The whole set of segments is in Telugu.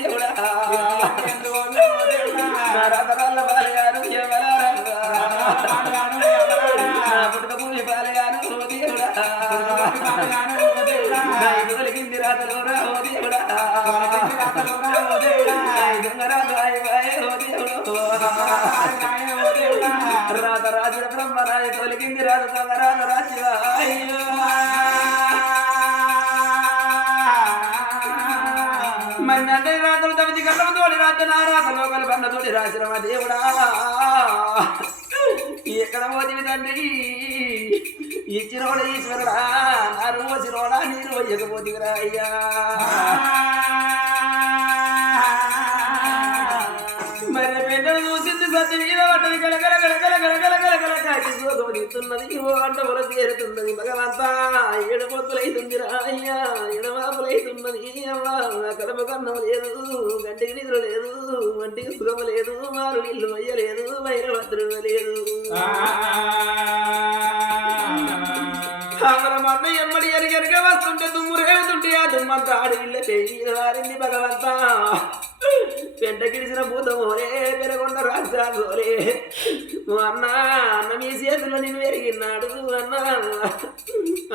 దేవుడా రథరాళ్ళ పాలగాను పుట్టుక భూమి పాలగాను దేవుడా తొలిగింది రాతలో రావో దేవుడా రాత రాజు బ్రహ్మరాజ తొలిగింది రాత దొంగరాజ రాజు మన్నంటే రాతలు తమిది కళ్ళం తోడి రాజు నా రాతలో కలపన్న తోడి రాజరమ దేవుడా ఎక్కడ పోతివి తండ్రి ఇచ్చినోడ ఈశ్వరుడా నారు పోసినోడా నీరు పోయకపోతివిరా అయ్యా మరి పెద్దలు చూసింది సత్య మీద పట్టది గలగల గలగల గలగల గలగల కాకి సోదోడిస్తున్నది ఓ అంటవల చేరుతున్నది భగవంతా ఏడపొత్తులైతుందిరా అయ్యా ఎడవాపులైతున్నది అవ్వా కడప కన్నం లేదు గంటికి నిద్ర లేదు వంటికి సుగమ లేదు మారు నీళ్ళు అయ్యలేదు వైరభద్రుడు లేదు మన ఎమ్మడి ఎరిగెరగ వస్తుంటే దుమ్ము రేవుతుంటే ఆ దుమ్మంతా ఆడవిల్ల చేయారింది భగవంతా పెంట గిడిసిన భూతమోరే పెరగొండ రాజాగోరే అన్నా అన్న మీ చేతుల్లో నేను పెరిగినాడు అన్నా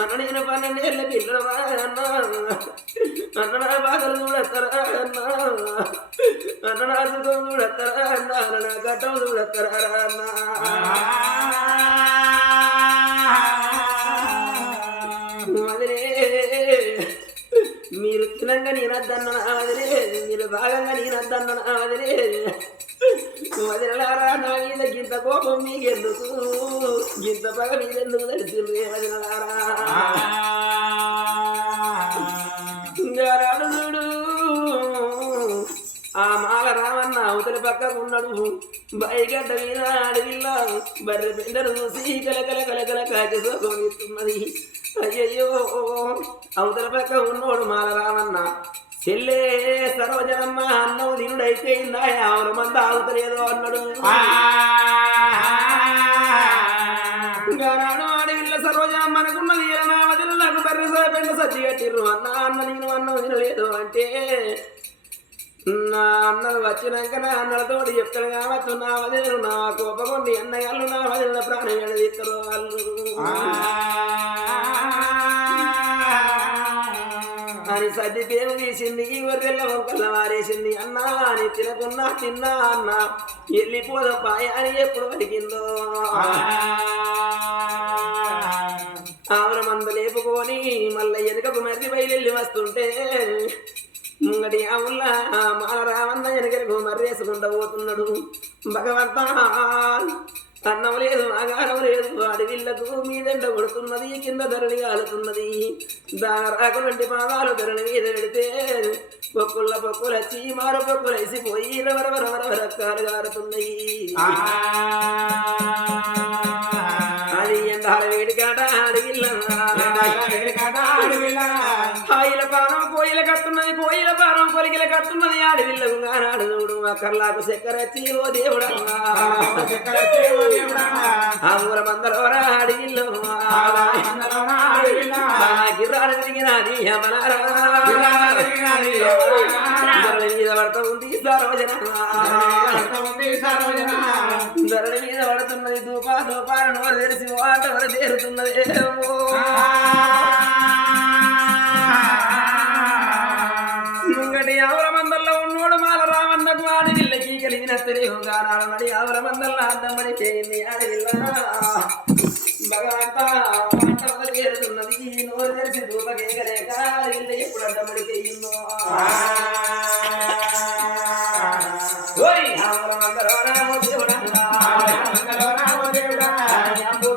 అన్న నేను 12 ఏళ్ళ పిల్లవా అన్నా అన్న నా బాధలు చూడతారా అన్నా అన్న నా సుఖం చూడతారా అన్నా నా గడ్డం చూడతారా అన్నా మీరు తినంగా నేనద్దన్న వదిలే మీరు భాగంగా నేనద్దన్న వదిలే వదిలలారా నా మీద గింత కోపం మీకెందుకు గింత పగ మీరెందుకు తెలిసింది వదిలలారా చూడు ఆ మాల రామన్న అవతలి పక్కకు ఉన్నాడు బయగడ్డ మీద అడవిల్లా బర్రె బిడ్డను చూసి కలకల కలకల కాకి సోకమిస్తున్నది అయ్యయ్యో అవతల పక్క ఉన్నోడు మాల రామన్న చెల్లే సరోజనమ్మ అన్నం తినుడైపోయిందా ఆవుల మంద ఆగుతలేదో అన్నాడు గానాడు అడవిల్ల సరోజనమ్మ అనుకున్నది నా వదిలి నాకు బర్రె పెండ సజ్జి కట్టిర్రు అన్న అన్న నేను అన్నం తినలేదు అంటే నా అన్నది వచ్చినాక నా అన్నలతోటి చెప్తాను కావచ్చు నా వదిలు నా కోపకొండి అన్నగాళ్ళు నా వదిలిన ప్రాణం ఎడదీస్తారు వాళ్ళు అని సర్ది పేరు తీసింది ఈ వర్రెల్ల వంకల్ల వారేసింది అన్నా అని తినకున్నా తిన్నా అన్న వెళ్ళిపోదపాయ అని ఎప్పుడు అడిగిందో ఆవుల మంద లేపుకొని మళ్ళీ వెనుకకు మర్రి బయలు వస్తుంటే ముంగటి ఆవుల్లా మాల రామన్న వెనకకు మర్రేసుకుంటూ పోతున్నాడు భగవంతా అన్నం లేదు ఆగారం లేదు అడవిళ్లకు మీదెండ కొడుతున్నది కింద ధరణి కాలుతున్నది దారాకులంటి పాదాలు ధరణి మీద పెడితే పొక్కుల వచ్చి మారు పొక్కులు వేసిపోయి రకరకాలు కారుతున్నాయి అది ఎండాల వేడికాట అడవిల్ల ఆయిల పానం కోయిల కత్తున్నది కోయిల పానం కొలికిల కత్తున్నది అడవిల్లకు గానాడు చూడు అక్కర్లాకు చక్కెర వచ్చి ఓ దేవుడన్నా ఆవుల మందలోరా అడవిల్లో గిర్రాలు తిరిగినది మీద పడతా ఉంది సరోజన ధరల మీద పడుతున్నది దూపాలు నోరు తెరిచి వాట వర తేరుతున్నది ముంగటి ఆవుల మందల్లో ఉన్నోడు మాల రామన్నకు ఆడవిల్లకి కలిగిన తెలియగా నాడమడి ఆవుల మందల్లో అద్దమ్మడి చేయింది ఆడవిల్ల భగవంతా తేరుతున్నది నోరు తెరిచి దూపకేయలేక ఆడవిల్ల ఎప్పుడు అద్దమ్మడి చేయిందో ఆవుల మందలో రామో దేవుడా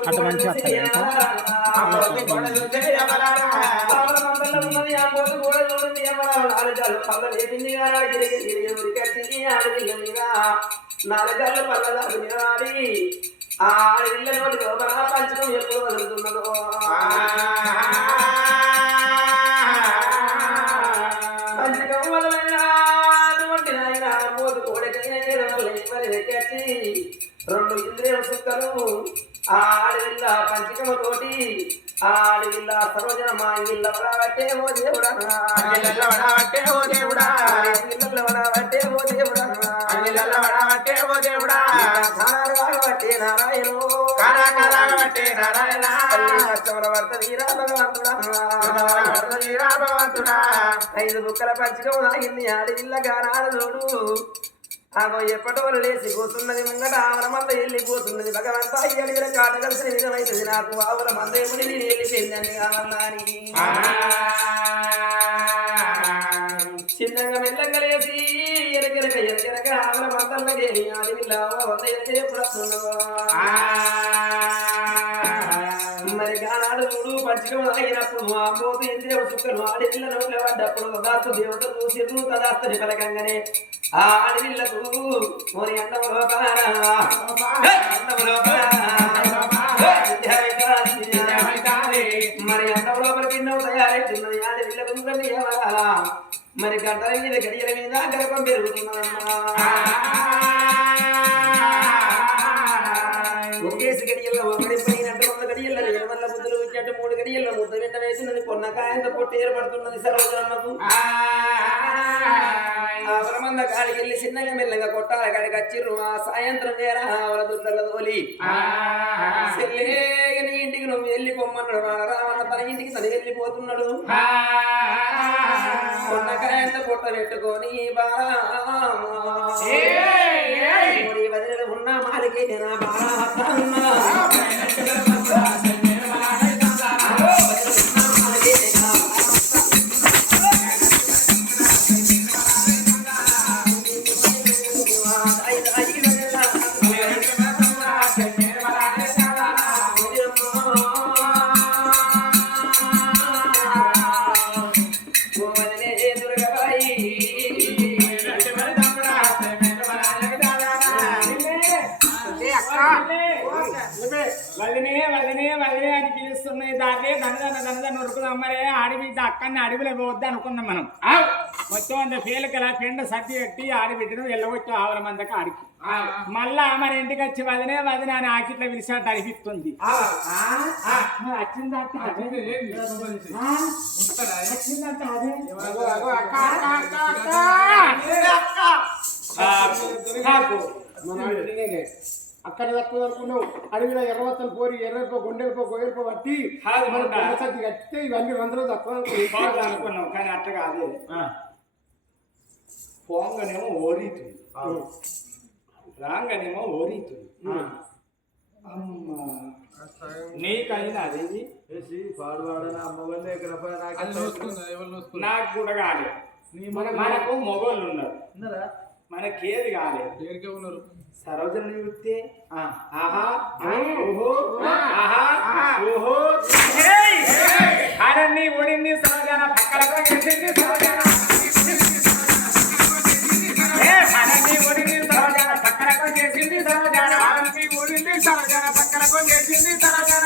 అటు మంచి నాలుగల్లు పల్లదాకు నిలబడి ఆ ఇళ్ళ నోటి లోపల పంచకం ఎప్పుడు వదులుతున్నదో పంచకం వదలైనా అటువంటి నాయన పోతు కోడకచ్చి 2 ఇంద్రియ సుక్కలు ఆ ఆడవిల్ల పంచకముతోటి ఆ ఆడవిల్ల సర్వజన మా ఇళ్ళ వడబట్టే ఓ దేవుడా అంగిళ్ళ వడబట్టే ఓ దేవుడా ఇళ్ళ వడబట్టే ఓ దేవుడా అంగిళ్ళ వడబట్టే ఓ దేవుడా కారాగబట్టే నారాయణ కారాగబట్టే నారాయణ కష్టముల భర్త వీరా భగవంతుడా వీరా భగవంతుడా 5 బుక్కల పంచకము తాగింది ఆడవిల్ల గానాడదోడు ఆగో ఎప్పటోలు లేచి కూతున్నది ముంగట ఆవుల మంద వెళ్ళిపోతున్నది భగవంతా అడిగిన కాట కలిసిన విధమైతుంది నాకు ఆవుల మంద ఎప్పుడు నేను వెళ్ళిపోయిందని కావాలని చిన్నంగా మెల్లంగా లేచి ఎరకెరక ఆవుల మందల్లో చేరి అడవిల్ల వంద ఎరక ఎప్పుడు వస్తున్నదో మరి గానాడు చూడు పంచకం తాగినప్పుడు ఆ మోతు ఇంద్రియ చుక్కలు ఆడవిల్ల నోట్ల పడ్డప్పుడు దాస్తు దేవతలు సిర్రు తదాస్తని పలకంగానే ఆ ఆడవిల్లకు మరి అన్నములో మరి అన్నంలో పిండం తయారైతున్నది ఆడవిల్లకు మరి గంటల మీద గడియల మీద గర్భం పెరుగుతున్నదమ్మా ఒకేసి గడియల్లో ఒకటి పోయినట్టు 100 గడియల్లో 2 బుద్ధులు వచ్చినట్టు 3 గడియల్లో ముద్ద వెంట వేసినది పొన్నకాయంత పొట్టి ఏర్పడుతున్నది సర్వజనమ్మకు ఆవరమంద కాడికి వెళ్ళి చిన్నగా మెల్లగా కొట్టాల కాడికి వచ్చిర్రు ఆ సాయంత్రం వేర ఆవల దుడ్డల తోలి నీ ఇంటికి నువ్వు వెళ్ళి పొమ్మన్నాడు రావన్న తన ఇంటికి తను వెళ్ళిపోతున్నాడు పొన్నకాయంత పొట్ట పెట్టుకొని బాగా వదిలి ఉన్నా మాలికి నా బాగా ఉన్నా అమ్మరే ఆడిబిడ్డ అక్కడిని అడవిలో పోవద్దు అనుకున్నాం మనం మొత్తం అంత పేలకలా పెండ సర్ది కట్టి ఆడిబిడ్డను వెళ్ళవచ్చు ఆవుల మందకి ఆడికి మళ్ళా మన ఇంటికి వచ్చి వదినే వదిన అని ఆకిట్లో పిలిచినట్టు అనిపిస్తుంది అక్కడ తక్కువ అనుకున్నావు అడవిలో ఎర్రవత్తలు పోరి ఎర్రపో గుండెలపో గొయ్యలపో పట్టి సర్ది కట్టితే ఇవన్నీ 100 రోజులు తక్కువ అనుకున్నావు కానీ అట్లా కాదే పోంగనేమో ఓరీతుంది రాంగనేమో ఓరీతుంది అమ్మ నీకైనా అదేది నాకు కూడా కాలేదు మనకు మొగోళ్ళు ఉన్నారు మనకేది కాలేదు సరోజన చూస్తే ఆహా ఓహో ఆహా ఓహో ఆడన్ని ఓడింది సరోజన పక్కలకు చేసింది సరోజన ఓడింది సరోజన పక్కలకు చేసింది సరోజన ఓడింది సరోజన పక్కలకు చేసింది సరోజన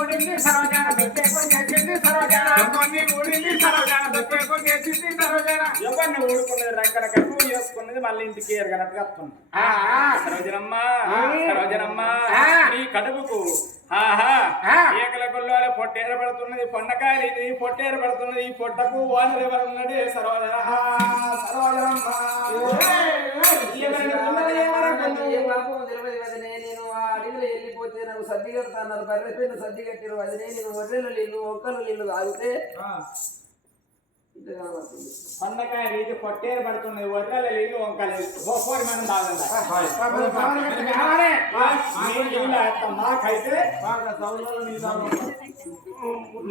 ఓడింది సరోజన దొట్టేకు చేసింది సరోజన ఓడింది సరోజన దొట్టేకు చేసింది సరోజన ఎవరిని ఓడుకున్నది రకరకాల చేసుకున్నది మళ్ళీ ఇంటికి ఎరగనట్టుగా వస్తుంది సరోజనమ్మ సరోజనమ్మ నీ కడుపుకు ఏకల గొల్లాల పొట్ట ఏర్పడుతున్నది పొన్నకాయలు ఇది పొట్ట ఏర్పడుతున్నది ఈ పొట్టకు ఓనర్ ఎవరు ఉన్నాడు సరోజన సరోజనమ్మ నేను ఆ అడవిలో వెళ్ళిపోతే నాకు సర్ది కడతాన్నారు బర్రె పిల్ల సర్ది కట్టిరు వదిలే నేను ఒర్రెల నీళ్ళు ఒక్కల నీళ్ళు తాగితే పండకాయ రీతి పొట్టేరు పడుతున్నది ఒర్రెల నీళ్ళు వంకలు పోరి మనం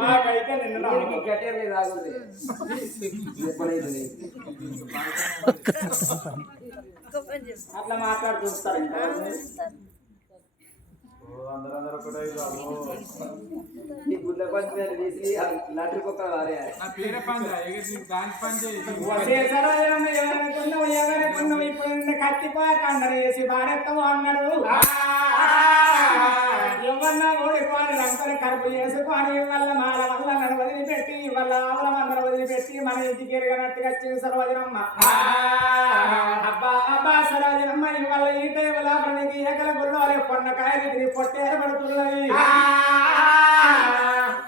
మాకైతే నిన్న కట్టేరు తాగుతుంది అట్లా మాట్లాడుతుంటారు ఇంకా గుడ్ల పంచాయతీ తీసి లాటరీ కుక్క వారే కత్తిపాక అన్నారు వేసి భారత్వం అన్నారు ఎవరన్నా ఓడిపోని రంకని కడుపు చేసుకొని వాళ్ళ మాల వల్ల నన్ను వదిలిపెట్టి వాళ్ళ ఆవుల మందను వదిలిపెట్టి మన ఇంటికి ఎరగనట్టుగా వచ్చి సరోజనమ్మ అబ్బా అబ్బా సరోజనమ్మ ఇవాళ ఈ టైం లోపల నీకు ఏకల గుళ్ళోలే పొన్నకాయలు పొట్టేర పడుతున్నది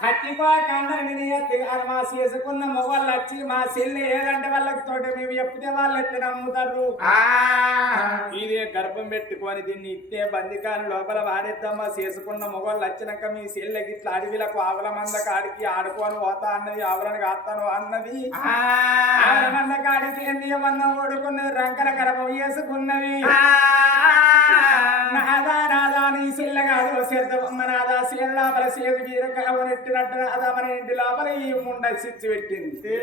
కట్టికో కందరిని ఎత్తిగారు మా చేసుకున్న మొగళ్ళు వచ్చి మా చెల్లి ఏదంటే వాళ్ళకి తోట మేము చెప్తే వాళ్ళు ఎత్తి నమ్ముతారు ఇదే గర్భం పెట్టుకొని దీన్ని ఇట్టే బందికాని లోపల వాడేద్దామా చేసుకున్న మొగళ్ళు వచ్చినాక మీ చెల్లెకి ఇట్లా అడవిలకు ఆవుల మంద కాడికి ఆడుకొని పోతా అన్నది ఆవులను కాస్తాను అన్నది ఆవుల మంద కాడికి ఏమన్నా ఓడుకున్నది రంకల గర్భం వేసుకున్నవి నాదా నాదా నీ చెల్ల కాదు సేదమ్మ నాదా సేద లోపల సేదు వీరకావనెట్టినట్టు నాదా మన ఇంటి లోపల ఈ ముండ సిచ్చి పెట్టింది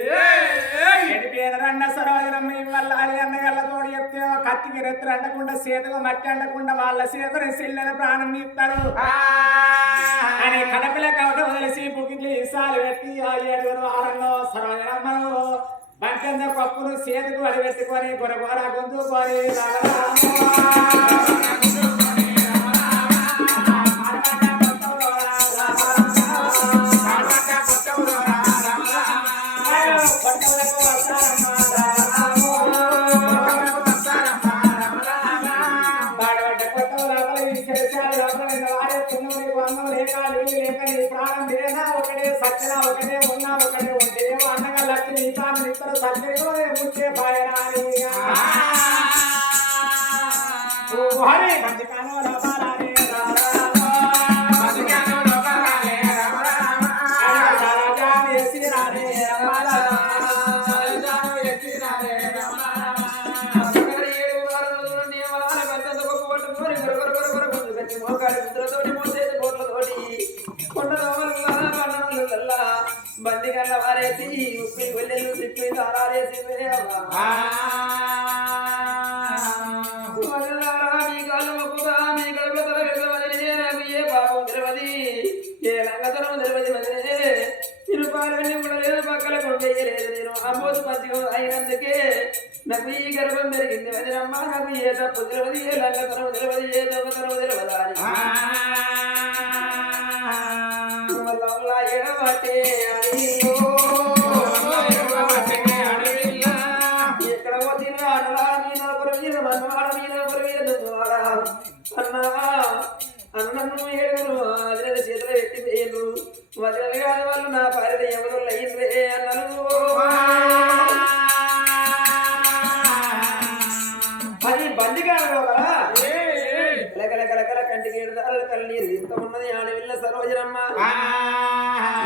ఎడిపోయిన రండ సరోజనమ్మ వల్ల అన్నగల్లతోడు చెప్తే కత్తికి రెత్తులు అంటకుండా సేతుకు మట్టి అంటకుండా వాళ్ళ సేతుని చెల్లెల ప్రాణం ఇస్తాడు అని కడపల కవట వదిలేసి పుకిట్లు ఇసాలు పెట్టి ఆ 7 వారంలో సరోజనమ్మను బంకంద పప్పును సేతుకు అడిపెట్టుకొని గొరగొర గొంతుకొని సత్యన ఒకటే ఉన్నా ఒకటే ఉంటే అన్నగా లక్ష్మి తాను ఇతర సత్యలో ముచ్చే పాయరాని హరి మంచికానో రాబారాని మంచికానో రాబారాని రాజాని ఎసిరాని రాజాని ఎసిరాని బండి కళ్ళ వారేసి ఉప్పి వెళ్ళెళ్ళు తిప్పి తారాలేసి మీ కాళ్ళు మొక్కుగా మీ కడుపుల తల వెళ్ళవదని నాకు ఏ పాపం తెలియదు ఏ లంగతనం తెలియదు మదినే నేను పాలన్నీ కూడా లేదు పక్కల కొడుకేయలేదు నేను అమ్మోదు మంచిగా అయినందుకే నాకు ఈ గర్భం పెరిగింది వదినమ్మ నాకు ఏ తప్పు తెలియదు ఏ లంగతనం తెలియదు ఏ దొంగతనం తెలియదు అని ఎడబట్టే ఎక్కడ పోతున్నా అన్నలా మీద ఒకరు మీద మన్నవాడ మీద ఒకరు మీద దున్నవాడ అన్నా అన్నను 7 వదిన చేతిలో ఎట్టి వేయరు వదిన కాని వాళ్ళు నా భార్య ఎవరు అయ్యిందే అన్నను అది బండి కాదు కదా లెక్కల కంటికి 7 దారులు కళ్ళీరు ఇంత ఉన్నది ఆడవిల్ల సరోజనమ్మ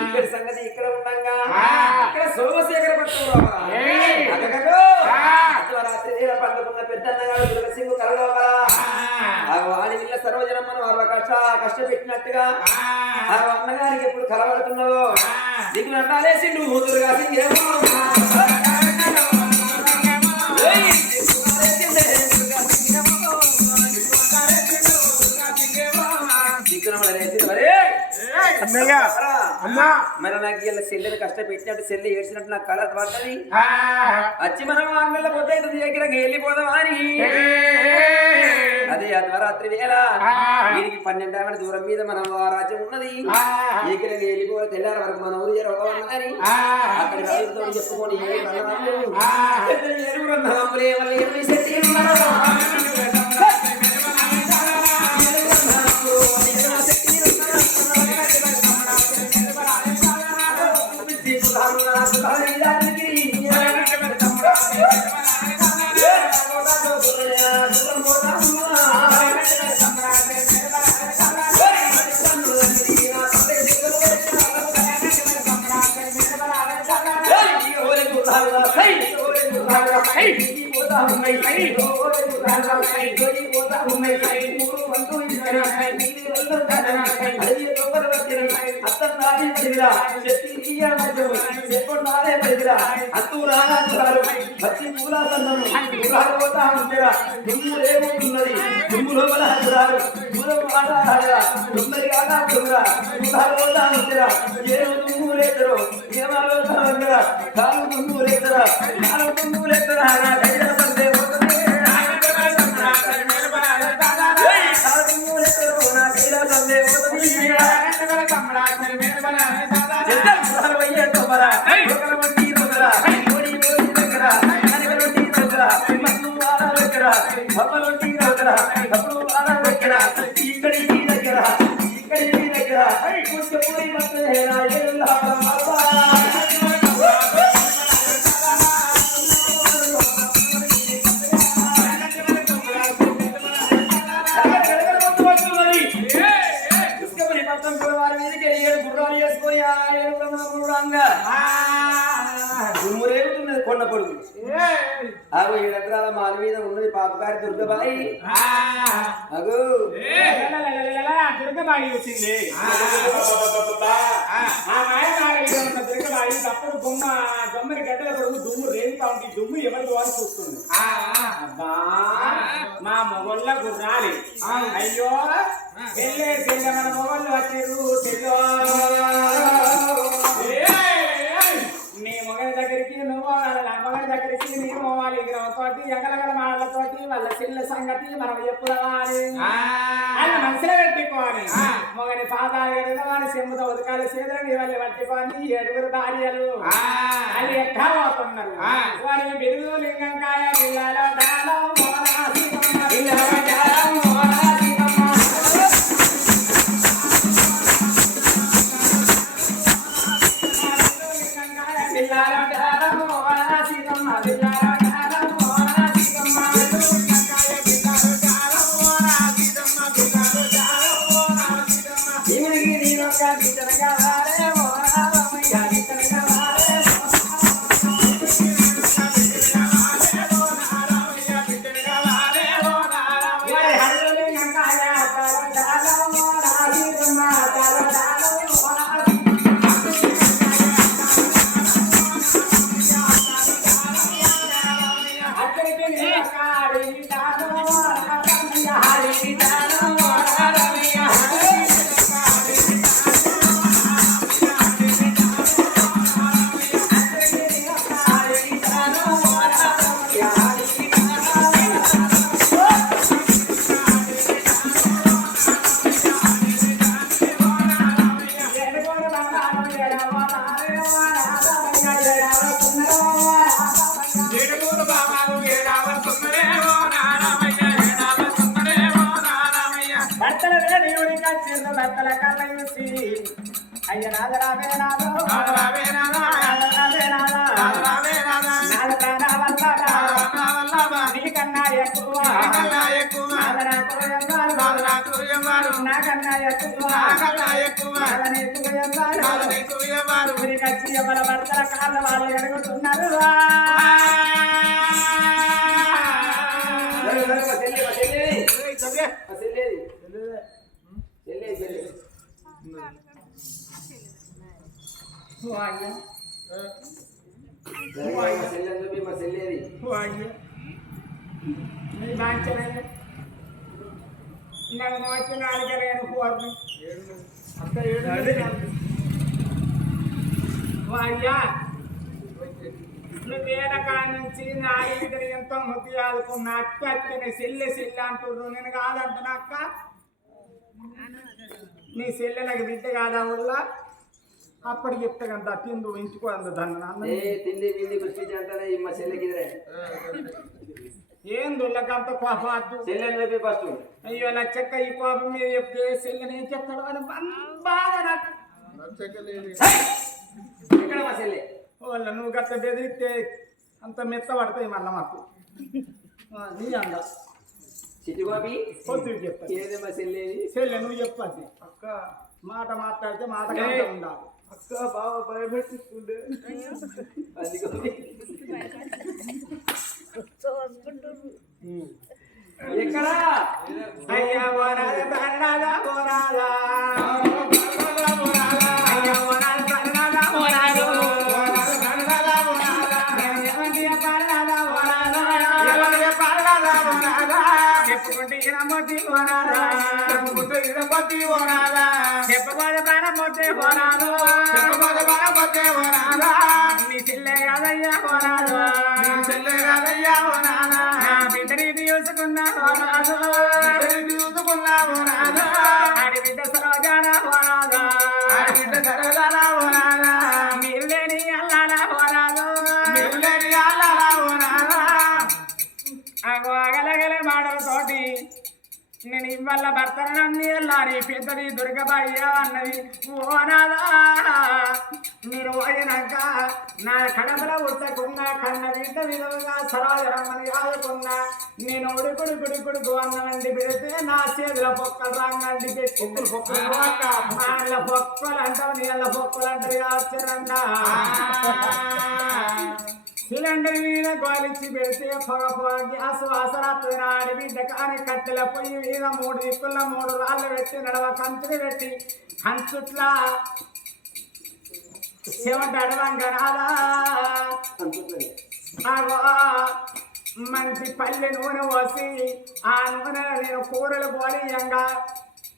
ఇక్కడ సంగతి ఇక్కడ ఉండంగా అక్కడ సోమశేఖర పట్టం రాత్రి వేళ పండుకున్న పెద్దన్నగాడు దుర్గసింగు కలలోగా ఆడవిల్ల సరోజనమ్మను వాళ్ళ కష్టపెట్టినట్టుగా ఆ అన్నగారికి ఎప్పుడు కలబడుతున్నావో దిగులు అంటాలేసి నువ్వు దుర్గా సింగ్ ఏమో మరి నాకు ఇలా చెల్లెని కష్టపెట్టినట్టు చెల్లి ఏడ్చినట్టు నాకు కళ పడ్డది వచ్చి మనం ఆమెల పోతే దగ్గర వెళ్ళిపోదామా అని అదే అర్ధరాత్రి వేళ వీరికి 12 గంటల దూరం మీద మన రాజ్యం ఉన్నది ఏకరంగా వెళ్ళిపోవాలి తెల్లారి వరకు మన ఊరు జరగని అక్కడ రైతుతో చెప్పుకొని బొమ్మలొట్టి దగ్గర అప్పుడు అలా దగ్గర ఇక్కడికి దగ్గర ఇక్కడికి దగ్గర పుష్పూరి మత్తేరా ఎల్లా దుమ్మురేగుతున్నది కొండ పొడుగు అగో 7 ఎకరాల మాల మీద ఉన్నది పాపగారి దుర్గబాయి అగో దుర్గబాయి వచ్చింది దుర్గబాయి అప్పుడు దొమ్మరి గడ్డల కొడుకు దుమ్ము రేగుతా ఉంది దుమ్ము ఎవరికి వారు చూస్తుంది అబ్బా మా మొగళ్ళ గుర్రాలి అయ్యో వెళ్ళే చెల్లె మన మొగళ్ళు వచ్చారు చెల్లో నీ మొగలి దగ్గరికి నువ్వు నా మొగలి దగ్గరికి నేను పోవాలి తోటి ఎగలగల మాటలతోటి వాళ్ళ చెల్లె సంగతి మనం చెప్పుకోవాలి అని మనసులో పెట్టుకోవాలి మొగని పాదాలు ఎడగవాలి చెంబుతో ఉదకాలి చేతులని వాళ్ళు పట్టుకొని 7 భార్యలు అది ఎట్లా పోతున్నారు వారి బిరుదు లింగంకాయ పిల్లలో డాలో ఎవరి భర్తల కాళ్ళ వాళ్ళు అడుగుతున్నారు నువ్వేన కాడి నుంచి నా దగ్గర ఎంతో ముద్యాలకున్న అక్క అక్కని సెల్లె సెల్లె అంటుర్రు నేను కాదంటున్నా అక్క నీ సెల్లె నాకు బిడ్డ కాదా వల్ల అప్పటికి చెప్తా కదా తిందు ఇంచుకో అంద దాన్ని తిండి బిండి గుర్తి అంటారా మా చెల్లెకి ఏం దొల్లకంత కోపం చెల్లె ఫస్ట్ అయ్యో లచ్చక్క ఈ కోపం మీద చెప్తే సెల్లెని ఏం చెప్తాడు అని బాగా నాకు ఇక్కడ మా చెల్లె వాళ్ళ నువ్వు గట్ట బెదిరిస్తే అంత మెత్త పడతాయి మళ్ళీ మాకు నీ అంద చిట్టి బాబీ పొద్దు చెప్తా ఏదే మా చెల్లేది చెల్లె నువ్వు చెప్పద్ది అక్క మాట మాట్లాడితే మాట కంటే ఉండాలి అక్క బాగా భయపెట్టిస్తుండే ఎక్కడ అయ్యా ఓరాదా బర్రాదా ఓరాదా చెప్పుకుంటే ఇనమొట్టి ఓనాదా చెప్పుకుంటే ఇనమొట్టి ఓనాదా చెప్పబోద ప్రాణమొట్టే ఓనాదు చెప్పబోద ప్రాణమొట్టే ఓనాదా నీ చెల్లె కాదయ్యా ఓనాదు నీ చెల్లె కాదయ్యా ఓనాదా నా బిడ్డని తీసుకున్నా ఓనాదు బిడ్డని తీసుకున్నా ఓనాదా ఆడి బిడ్డ సరోజాన ఓనాదా ఆడి బిడ్డ సరోజాన ఓనాదా మీరు లేని అల్లాల ఓనాదు మీరు లేని అల్లాల ఓనాదా అగలగలే మాటలతోటి నేను ఇవాళ భర్తను నమ్మి వెళ్ళాలి పెద్దది దుర్గబాయ్య అన్నది. ఓ నాదా మీరు పోయినాక నా కడపలో ఉట్టకున్నా కన్న బిడ్డ విధముగా సరాజరమ్మని ఆదుకున్నా నేను ఉడుకుడుకుడుకుడుకు అన్నండి పెడితే నా చేతుల పొక్కలు రంగండి పెట్టి వాళ్ళ పొక్కలు అంటావు నీళ్ళ పొక్కలు అంటారు ఆశ్చర్యంగా సిలిండర్ మీద గోలిచ్చి పెడితే పొగ పొగ గ్యాస్ వాసరాత్రి ఆడబిడ్డ కానీ కట్టెల పొయ్యి మీద 3 దిక్కుల 3 రాళ్ళు పెట్టి నడవ కంచులు పెట్టి కంచుట్లా చెమట అడవంగా రాదా మంచి పల్లె నూనె పోసి ఆ నూనె నేను కూరలు పోనీయంగా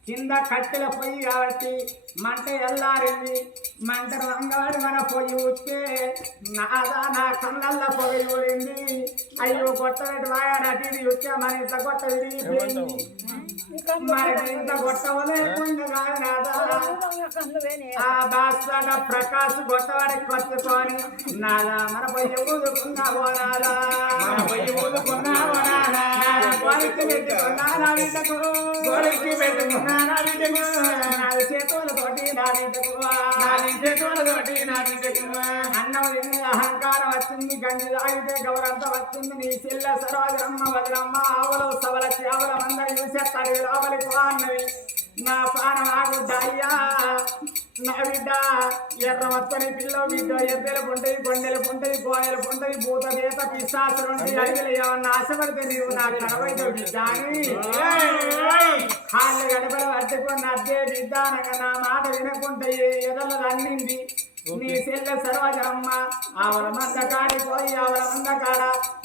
కింద కట్టెల పొయ్యి కాబట్టి మంట ఎల్లారింది. మంట రంగాడి మన పొయ్యి ఉత్తే నాదా నా కళ్ళల్లో పొగ ఊరింది. అయ్యో కొట్టబెట్టి బాగా నటిది వచ్చా మన ఇంత కొట్ట విరిగిపోయింది. మరి ఇంత కొట్టవలేకుండా నాదా ఆ బాస్వాడ ప్రకాశ్ కొట్టవాడి కొట్టుకొని నాదా మన పొయ్యి ఊదుకున్నా పోనాదా పొయ్యి ఊదుకున్నా పోనాదా గోలికి పెట్టుకున్నా నా బిడ్డకు గోలికి పెట్టుకున్నా నా బిడ్డకు నాది చేతులతోటి నా బిడ్డకు నాది చేతులతోటి నా బిడ్డకు అన్నం తిని అహంకారం వచ్చింది. గంజి తాగితే గౌరంత వచ్చింది. నీ చెల్లె సరోజరమ్మ వదిలమ్మ ఆవులు సవలకి ఆవుల మంద చూసేస్తాడు లోపలికి అన్నవి. నా పానం ఆగుద్దయ్యా నా బిడ్డ ఎర్ర వత్తని పిల్ల బిడ్డ ఎద్దెలు పుంటది కొండెలు పుంటది కోయలు పుంటది భూత దేత పిశాసులుండి అడిగలు ఏమన్నా ఆశపడితే నీవు నా కడవైతే బిడ్డ అని కాళ్ళు గడపలు పట్టుకుని అద్దే బిడ్డ అనగా నా మాట వినకుంటే ఎదల అన్నింది. నీ చెల్లె సర్వజమ్మ ఆవల మంద కాడి పోయి ఆవల మంద కాడ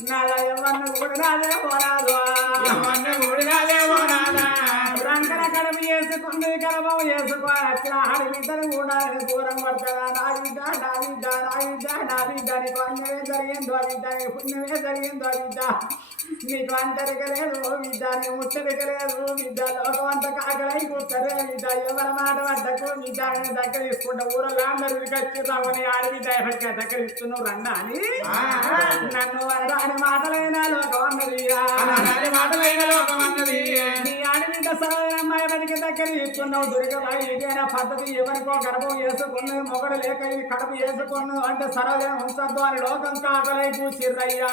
నాదా ఎవన్న కూడినాదే పోరాదు కూడినాదే పోరాదా రంగన కడప వేసుకుంది గర్భం వేసుకొని వచ్చిన ఆడబిడ్డను కూడా దూరం పడతారా నా బిడ్డ నా బిడ్డ నా బిడ్డ నా బిడ్డ నీకు అన్యమే జరిగిందో బిడ్డ నీకు పుణ్యమే జరిగిందో బిడ్డ నీకు అంతరికలేదు బిడ్డ నీకు ముట్టరికలేదు బిడ్డ లోకం అంత కాకలై కూర్చరే బిడ్డ ఎవరి మాట పడ్డకు బిడ్డ దగ్గర తీసుకుంటా ఊరలో అందరూ వచ్చిరావని ఆడబిడ్డ ఎవరికైనా దగ్గర ఇస్తున్నావు రండా అని నన్ను రాని మాటలైనా లోకం అన్నది మాటలైన లోకం అన్నది. నీ ఆడబిడ్డ అమ్మాయి బతికి దగ్గర ఇస్తున్నావు దుర్గబాయి ఇదేనా పద్ధతి ఎవరికో గర్భం వేసుకున్నది మొగడు లేక ఇది కడుపు వేసుకున్నది అంటే సరళం ఉంచద్దు అని లోకం కాకలై కూర్చిర్రయ్యా.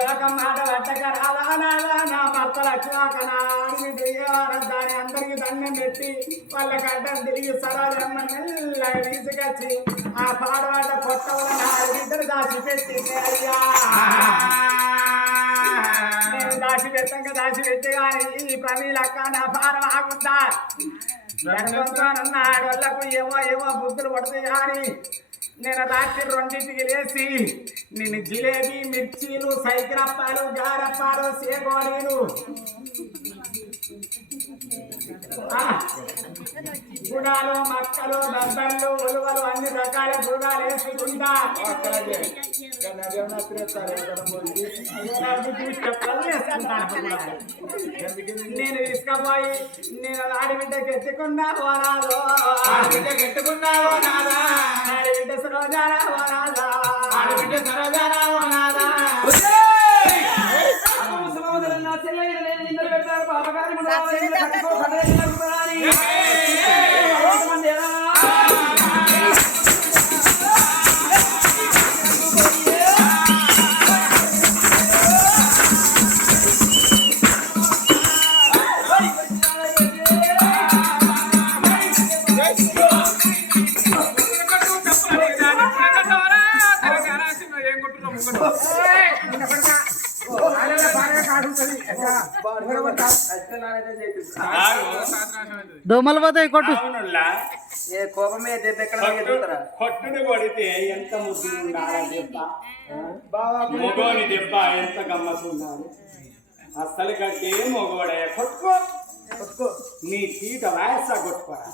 లోకం మాట పట్టక రాదా నాదా నా భర్తలు వచ్చినాక నా దాని అందరికి దండం పెట్టి వాళ్ళ గడ్డం తిరిగి సరళమ్మ మెల్లగా తీసుకొచ్చి ఆ పాడవాట కొట్టవల ఇద్దరు దాచిపెట్టింది అయ్యా. నేను దాచిపెట్టంగా దాచిపెట్టి కానీ ఈ ప్రవీలక్క నా పారం ఆగుందా జరుగుతున్నాడు వాళ్ళకు ఏమో ఏమో బుద్ధులు పడుతుంది కానీ నేను రాత్రి 2ంటికి లేచి నేను జిలేబీ మిర్చీలు సైకిరప్పాలు గారప్పాలు సేగోడీలు గుడాలు మక్కలు దద్దళ్ళు ఉలువలు అన్ని రకాల గుడాలు వేసుకుంటా నేను తీసుకపోయి నేను ఆడబిడ్డకి ఎత్తుకున్నా పోనాదు ఆడబిడ్డకి ఎత్తుకున్నా పోనాదా ఆడబిడ్డ సరోజానా పోనాదా ఆడబిడ్డ సరోజానా పోనాదా దోమలు పోతాయి కొట్టు కోపమే కొట్టుడు కొడితే ఎంత ముద్దు ఉండాలి దెబ్బ మొగోని దెబ్బ ఎంత గమ్మత్తు ఉండాలి అస్సలు కట్టే మొగోడే కొట్టుకో నీ సీట వాయసా కొట్టుకోరా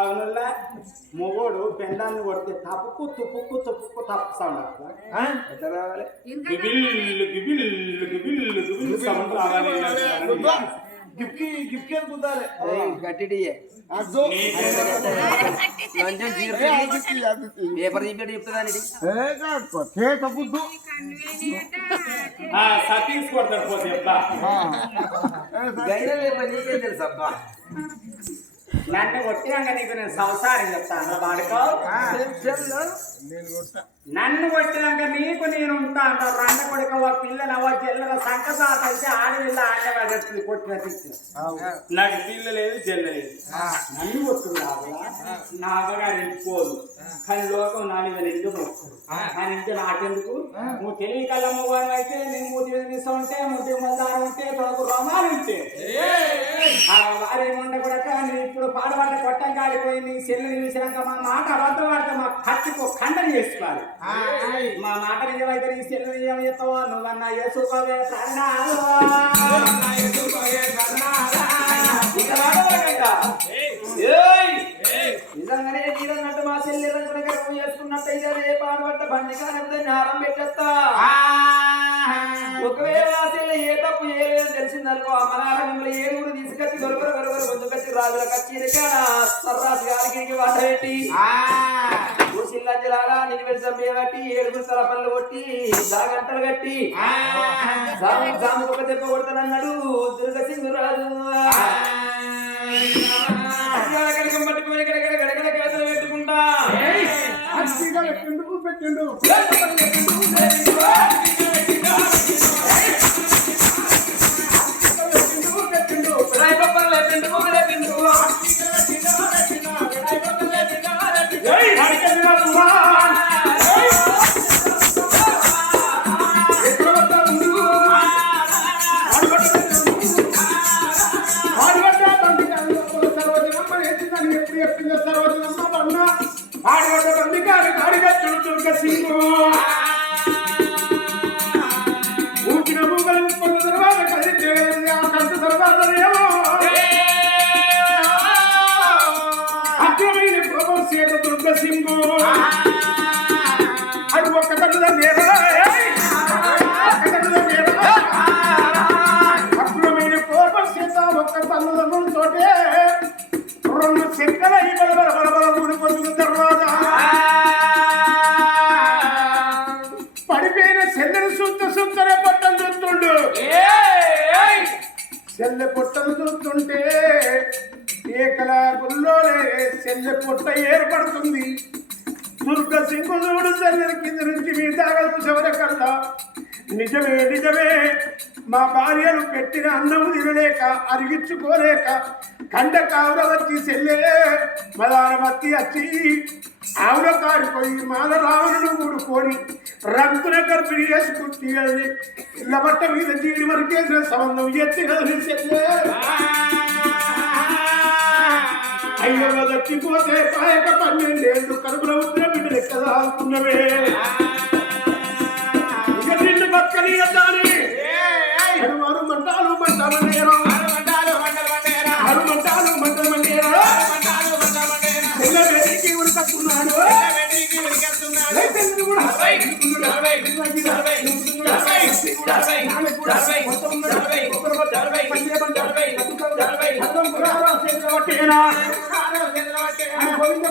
అవునుల్లా మొగోడు పెండాన్ని కొడితే తప్పుకు తుప్పుకు తుప్పుకు తప్పు సౌండ్ ఎట్లా రావాలి గిబిల్లు గిబిల్లు గిబిల్లు గిబిల్లు సౌండ్ రావాలి గిఫ్ట్ అనుకుంటారే గట్టిడియే అదో కొంచెం పేపర్ తీపెట్టి చెప్తుందానికి తగ్గుద్దు సతీష్ కొడతాడు పోతే గైరల్ లేపని నీకేం తెలుసు అబ్బా నన్ను కొట్టినాక నీకు నేను సంసారం చెప్తాను వాడుకో నన్ను కొట్టినాక నీకు నేను ఉంటా అంటారు రండ కొడుకవ పిల్లనవ చెల్లెల సంకసాత అయితే ఆడవిల్ల ఆడవాడు కొట్టిన నాకు పిల్ల లేదు చెల్ల లేదు నన్ను కొట్టుకున్నావు నా అవ్వగారు ఇంటిపోదు కానీ లోకం నా మీద నిండు మొక్కుడు ఆయన ఇంటి నాకెందుకు నువ్వు తెలివి కళ్ళమ్మవారు అయితే నేను మూతి మీద ఉంటే ముద్ది మందారం ఉంటే తొడకు రమాలు ఉంటే వారి ఉండ కూడా నేను ఇప్పుడు పాడబడ్డ కొట్టం కాలిపోయి నీ చెల్లెని చూసినాక మా మాట అబద్ధం ఆడితే మా ఖర్చుకు ఖండన చేసుకోవాలి మా మాట నిజమైతే నీ చెల్లెని నిజం చెప్తావో నువ్వన్నా చేసుకోవే నిజంగానే నీరన్నట్టు మా చెల్లి చేసుకున్నట్టయితే రేపు ఆడబట్ట బండి కానీ హారం పెట్టేస్తా ఒకవేళ ఆ చెల్లి ఏ తప్పు చేయలేదని తెలిసిందనుకో అమ్మనార మిమ్మల్ని ఏడుగురు తీసుకొచ్చి గొరగొర ముందుకొచ్చి రాజుల కచ్చి సర్రాసు గారికి వాట పెట్టి ఊసిల్లంజలారా నీకు వెళ్తాం బట్టి ఏడుగురు తల పనులు కొట్టి గంటలు కట్టి జాము ఒక దెబ్బ కొడతానన్నాడు దుర్గసింగు రాజు కనకం పట్టుకుని గడగడ కేతలు పెట్టుకుంటా పెట్టిండు అది ఒక్క తల్లుల అద్భుతమైన కోపం చేత ఒక్క తల్లులతోటే రెండు చెక్కల ఈ బలబల ఊడిపోతున్న తర్వాత పడిపోయిన చెల్లెని సుత్తనే పొట్టలు చూస్తుండు చెల్లె పొట్టలు చూస్తుంటే ఏకల గుల్లోనే చెల్లె పొట్ట ఏర్పడుతుంది దుర్గ సింగుడు చెల్లెల కింద నుంచి మీ తాగలు చెవరకల్లా నిజమే మా భార్యలు పెట్టిన అన్నం తినలేక అరిగించుకోలేక కండ కావుల వచ్చి చెల్లె మదాన మత్తి వచ్చి ఆవుల కారిపోయి మాల రావణుడు ఊడుకొని రంగుల గర్భిణి వేసుకుంటే ఇళ్ళ బట్ట మీద జీడి వరకేసిన సంబంధం ఎత్తి కలిసి చెల్లె అయ్యో దక్కిపోతే పాయక 12 ఏళ్ళు కడుపులో ఉంటే బిడ్డ లెక్క అనుకున్నవే ఇక నిన్ను బక్కని దాని అడుమారు మంటాలు మంటమనేరా ఆరు మంటాలు మంటమనేరా పిల్లవేడికి ఉడకట్టున్నాడు గోవింద